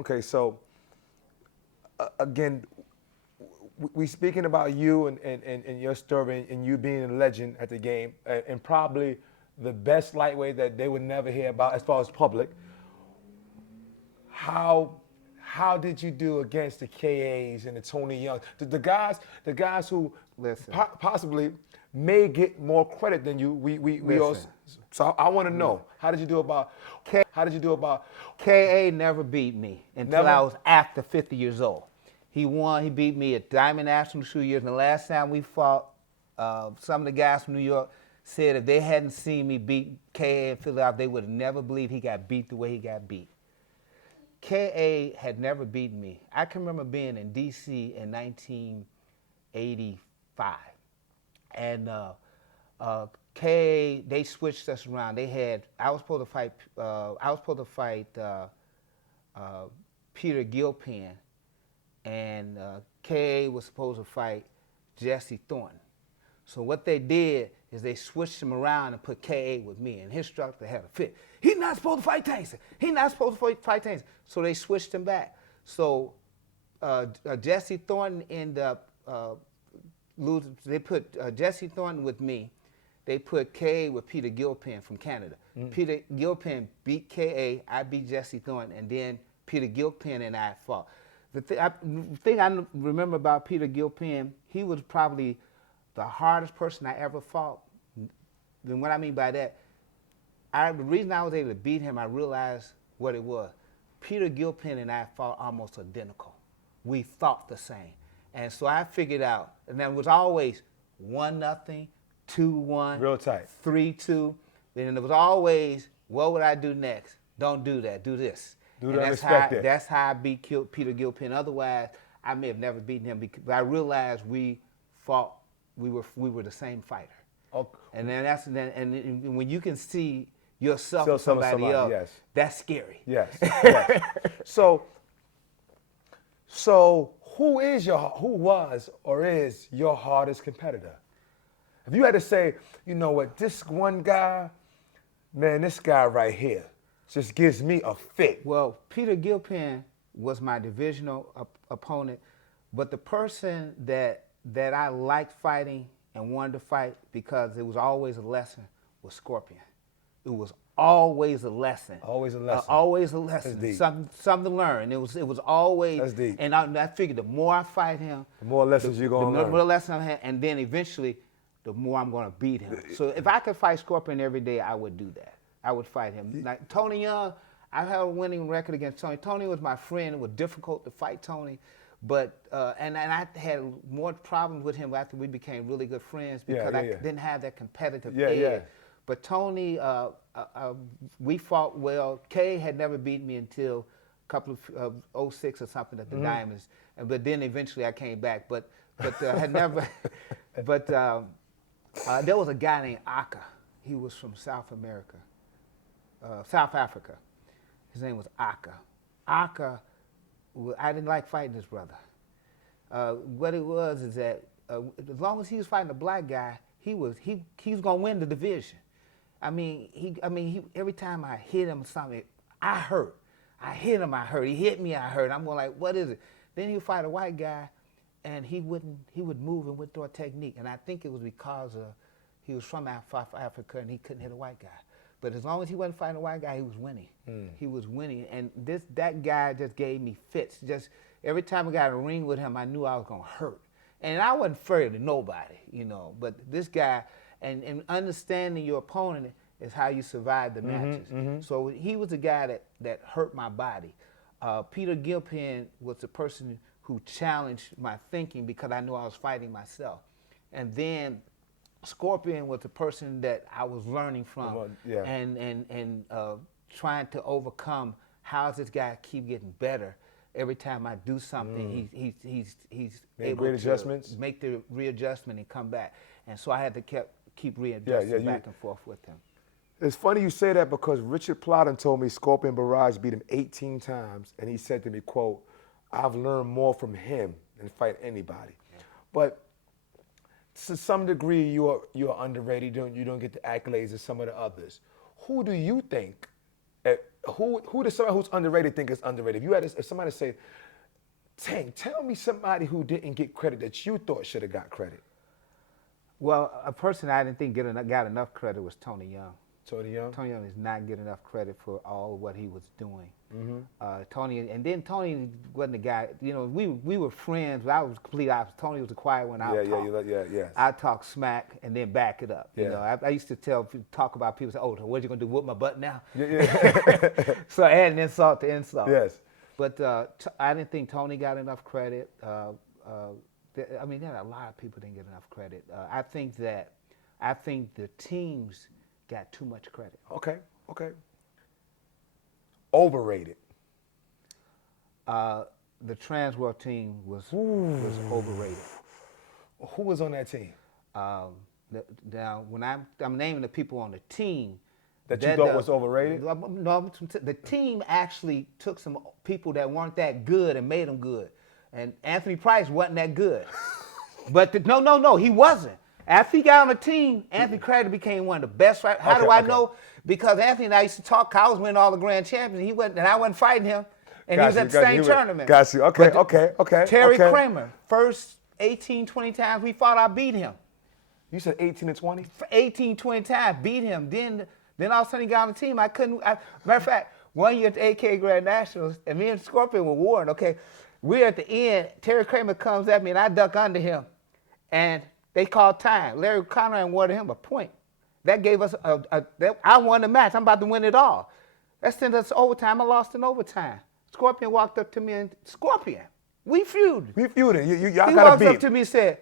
Okay, so again, we speaking about you and your story and you being a legend at the game and probably the best lightweight that they would never hear about as far as public. How did you do against the KAs and the Tony Young, the guys who Listen. possibly may get more credit than you? We also. So I want to know, how did you do about? How did you do about? KA never beat me until Never? I was after 50 years old. He won. He beat me at Diamond National 2 years. And the last time we fought, some of the guys from New York said if they hadn't seen me beat KA in Philadelphia, they would have never believed he got beat the way he got beat. KA had never beaten me. I can remember being in D.C. in 1985, and KA, they switched us around. I was supposed to fight Peter Gilpin, and KA was supposed to fight Jesse Thornton. So what they did is they switched him around and put KA with me, and his instructor had a fit. He's not supposed to fight Tankson. He's not supposed to fight Tankson. So they switched him back. So Jesse Thornton ended up losing. They put Jesse Thornton with me. They put KA with Peter Gilpin from Canada. Peter Gilpin beat KA, I beat Jesse Thornton, and then Peter Gilpin and I fought. The thing I remember about Peter Gilpin, he was probably the hardest person I ever fought. Then what I mean by that, the reason I was able to beat him, I realized what it was. Peter Gilpin and I fought almost identical. We thought the same. And so I figured out, and there was always 1-0, 2-1, Real tight. 3-2. Then there was always, what would I do next? Don't do that, do this. Do and the unexpected. That's how I beat Peter Gilpin. Otherwise, I may have never beaten him, but I realized we fought, we were the same fighter. Okay. And then and when you can see yourself or somebody else, yes. That's scary. Yes. Yes. So who was or is your hardest competitor? If you had to say, you know what, this one guy, man, this guy right here just gives me a fit. Well, Peter Gilpin was my divisional opponent, but the person that I liked fighting and wanted to fight because it was always a lesson was Scorpion. It was always a lesson. Always a lesson. Always a lesson. That's deep. Something to learn. It was always. That's deep. And I figured the more I fight him, The more lessons you're going to learn. The more lessons I had, and then eventually, the more I'm going to beat him. So if I could fight Scorpion every day, I would do that. I would fight him. Like Tony Young, I have a winning record against Tony. Tony was my friend. It was difficult to fight Tony. But and I had more problems with him after we became really good friends because I didn't have that competitive edge. Yeah. But Tony, we fought well. Kay had never beaten me until a couple of 06 or something at the Diamonds. But then eventually I came back. But had never. But there was a guy named Aka. He was from South America, South Africa. His name was Aka. Aka. I didn't like fighting this brother. What it was is that as long as he was fighting a black guy, he was gonna win the division. I mean, every time I hit him something, I hurt. I hit him, I hurt. He hit me, I hurt. I'm going like, what is it? Then he would fight a white guy, and he would move and withdraw technique. And I think it was because he was from South Africa and he couldn't hit a white guy. But as long as he wasn't fighting a white guy, he was winning. He was winning, and that guy just gave me fits. Just every time I got in a ring with him, I knew I was gonna hurt, and I wasn't afraid of nobody, you know. But this guy, and understanding your opponent is how you survive the matches. So he was the guy that hurt my body. Peter Gilpin was the person who challenged my thinking because I knew I was fighting myself, and then Scorpion was the person that I was learning from and trying to overcome. How does this guy keep getting better? Every time I do something, he's able great adjustments. to make the readjustment and come back. And so I had to keep readjusting back and forth with him. It's funny you say that because Richard Plotton told me Scorpion Barrage beat him 18 times, and he said to me, quote, "I've learned more from him than fight anybody." But to some degree, you are underrated. You don't get the accolades of some of the others. Who do you think Who does somebody who's underrated think is underrated? If somebody say, Tank, tell me somebody who didn't get credit that you thought should have got credit. Well, a person I didn't think got enough credit was Tony Young. Tony Young? Tony Young is not getting enough credit for all of what he was doing. Mm-hmm. Tony wasn't the guy. You know, we were friends, but I was complete opposite. Tony was the quiet one. I talk smack and then back it up. You know, I used to talk about people say, "Oh, what you gonna do? Whoop my butt now?" So I add an insult to insult. Yes. But I didn't think Tony got enough credit. There are a lot of people didn't get enough credit. I think the teams got too much credit. Okay. Overrated. The Trans World team was overrated. Who was on that team? Now, when I'm naming the people on the team that you thought was overrated? No, the team actually took some people that weren't that good and made them good. And Anthony Price wasn't that good. But no, he wasn't. After he got on the team, Anthony Crowder became one of the best. How do I know? Because Anthony and I used to talk. I was winning all the grand champions. And I wasn't fighting him. And he was at the same tournament. Got you. Okay. Terry Kramer, first 18, 20 times we fought, I beat him. You said 18 and 20? 18, 20 times, beat him. Then all of a sudden he got on the team. Matter of fact, one year at the AK Grand Nationals, and me and Scorpion were warring, okay? We're at the end. Terry Kramer comes at me, and I duck under him. And they called time. Larry Conrad awarded him a point. That gave us I won the match. I'm about to win it all. That sent us to overtime. I lost in overtime. Scorpion walked up to me and, Scorpion, we feuded. Y'all got to beat. He walked up to me and said,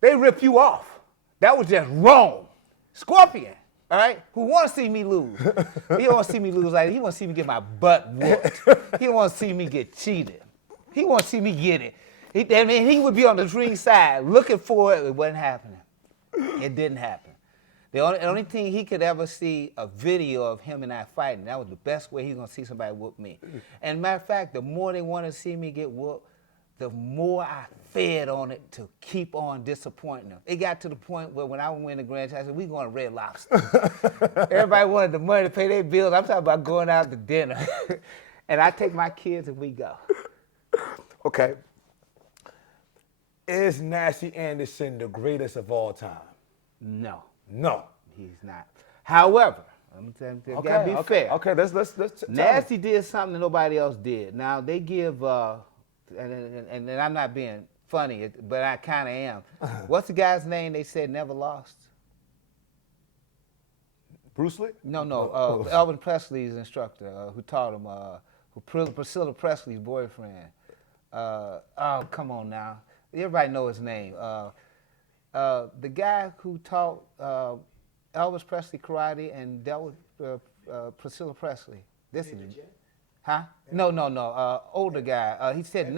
they rip you off. That was just wrong. Scorpion, all right, who want to see me lose. He don't want to see me lose like that. He want to see me get my butt whooped. He don't want to see me get cheated. He want to see me get it. He would be on the ring side looking for it. It wasn't happening. It didn't happen. The only thing he could ever see a video of him and I fighting, that was the best way he was going to see somebody whoop me. And matter of fact, the more they wanted to see me get whooped, the more I fed on it to keep on disappointing them. It got to the point where when I would win the Grand Challenge, I said, we going to Red Lobster. Everybody wanted the money to pay their bills. I'm talking about going out to dinner. And I take my kids and we go. Okay. Is Nasty Anderson the greatest of all time? No. No. He's not. However, I'm telling you, gotta be fair. Okay, let's Nasty did something that nobody else did. Now they give and I'm not being funny, but I kind of am. What's the guy's name they said never lost? Bruce Lee? No. Elvis Presley's instructor who taught him, Priscilla Presley's boyfriend. Oh, come on now. Everybody know his name. The guy who taught Elvis Presley karate and dealt with Priscilla Presley. This is huh? No. Older guy. He said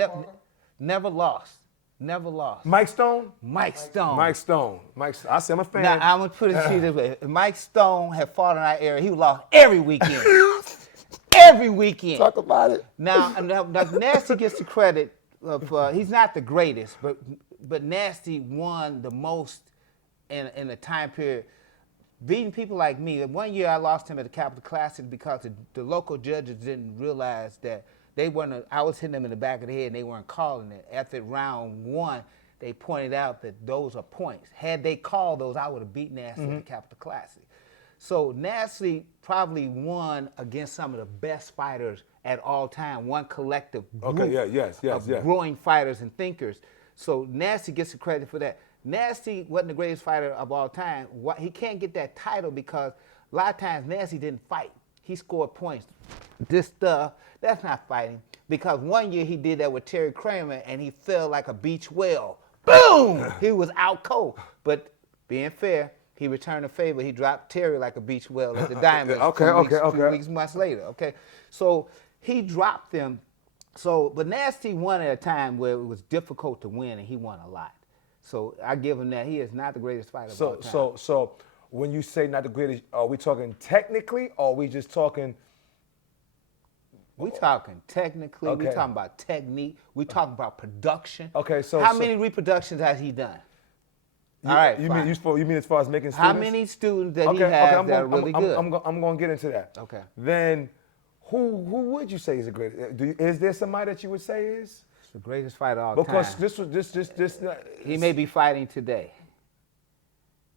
never lost. Never lost. Mike Stone? Mike Stone. I say I'm a fan. Now, I'm going to put it to you this way. If Mike Stone had fought in our area, he would lost every weekend. Every weekend. Talk about it. Now Nasty gets the credit of, he's not the greatest, but Nasty won the most in a time period. Beating people like me. One year I lost him at the Capital Classic because the local judges didn't realize that I was hitting them in the back of the head and they weren't calling it. After round one, they pointed out that those are points. Had they called those, I would have beat Nasty at the Capital Classic. So Nasty probably won against some of the best fighters at all time, one collective group of growing fighters and thinkers. So Nasty gets the credit for that. Nasty wasn't the greatest fighter of all time. He can't get that title because a lot of times Nasty didn't fight. He scored points. This stuff, that's not fighting. Because one year he did that with Terry Kramer and he fell like a beach whale. Boom! He was out cold. But being fair, he returned the favor. He dropped Terry like a beach whale at the Diamond months later. Okay, so he dropped them. So, but Nasty won at a time where it was difficult to win, and he won a lot. So I give him that. He is not the greatest fighter of all time. So when you say not the greatest, are we talking technically, or are we just talking? We talking technically. Okay. We talking about technique. We talking about production. Okay, so how many reproductions has he done? All right, You fine. mean as far as making students? How many students that he has that are really good? I'm going to get into that. Okay. Then, who would you say is the greatest? Is there somebody that you would say is? It's the greatest fighter of all Because time. this. He may be fighting today.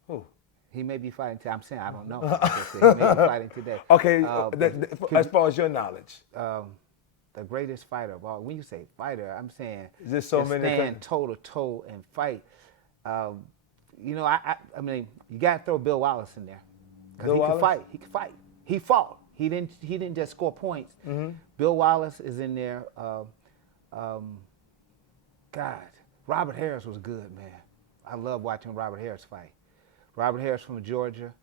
Who? He may be fighting today. I'm saying I don't know. He may be fighting today. Okay, as far as your knowledge. The greatest fighter of all. When you say fighter, I'm saying There's so many stand toe to toe and fight. You know, I mean, you got to throw Bill Wallace in there because he can fight. He can fight. He fought. He didn't just score points. Mm-hmm. Bill Wallace is in there. God, Robert Harris was good, man. I love watching Robert Harris fight. Robert Harris from Georgia.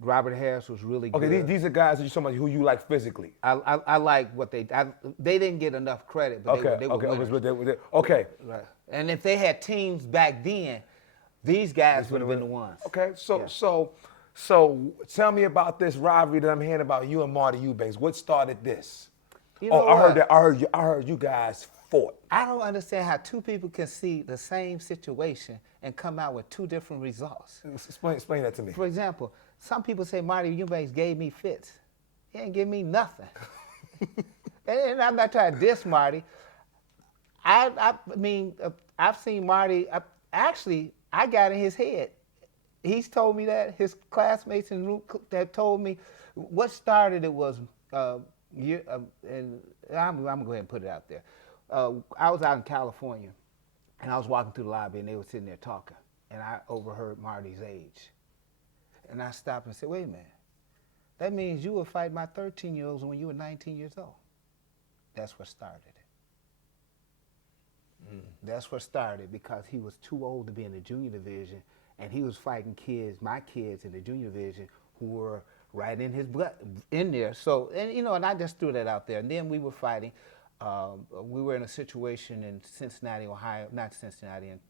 Robert Harris was really good. Okay, these are guys that you're talking about who you like physically. I like what they didn't get enough credit, but they were winners. Okay. Right. And if they had teams back then, these guys would have been the ones. Okay, so tell me about this rivalry that I'm hearing about you and Marty Eubanks. What started this? You know I heard you guys fought. I don't understand how two people can see the same situation and come out with two different results. Explain that to me. For example, some people say Marty Eubanks gave me fits. He didn't give me nothing. And I'm not trying to diss Marty. I mean, I've seen Marty. I got in his head. He's told me that. His classmates in the room that told me. What started it was, and I'm going to go ahead and put it out there. I was out in California, and I was walking through the lobby, and they were sitting there talking, and I overheard Marty's age. And I stopped and said, wait a minute. That means you were fighting my 13-year-olds when you were 19 years old. That's what started it. That's what started because he was too old to be in the junior division, and he was fighting my kids in the junior division who were right in his blood, in there. So, and I just threw that out there. And then we were fighting. We were in a situation in Cincinnati, Ohio, not Cincinnati, in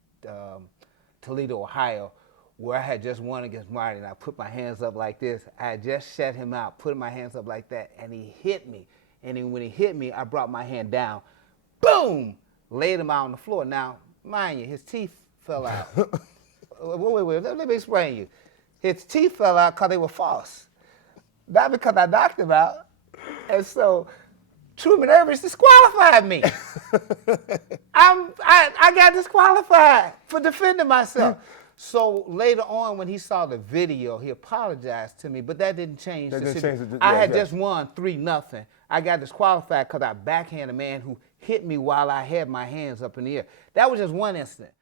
Toledo, Ohio, where I had just won against Marty, and I put my hands up like this. I had just shut him out, put my hands up like that, and he hit me. And then when he hit me, I brought my hand down, boom, laid him out on the floor. Now, mind you, his teeth fell out. Wait, let me explain you. His teeth fell out because they were false. Not because I knocked him out. And so Truman Irvis disqualified me. I got disqualified for defending myself. So later on, when he saw the video, he apologized to me, but that didn't change the situation. I had just won 3-0. I got disqualified because I backhanded a man who hit me while I had my hands up in the air. That was just one incident.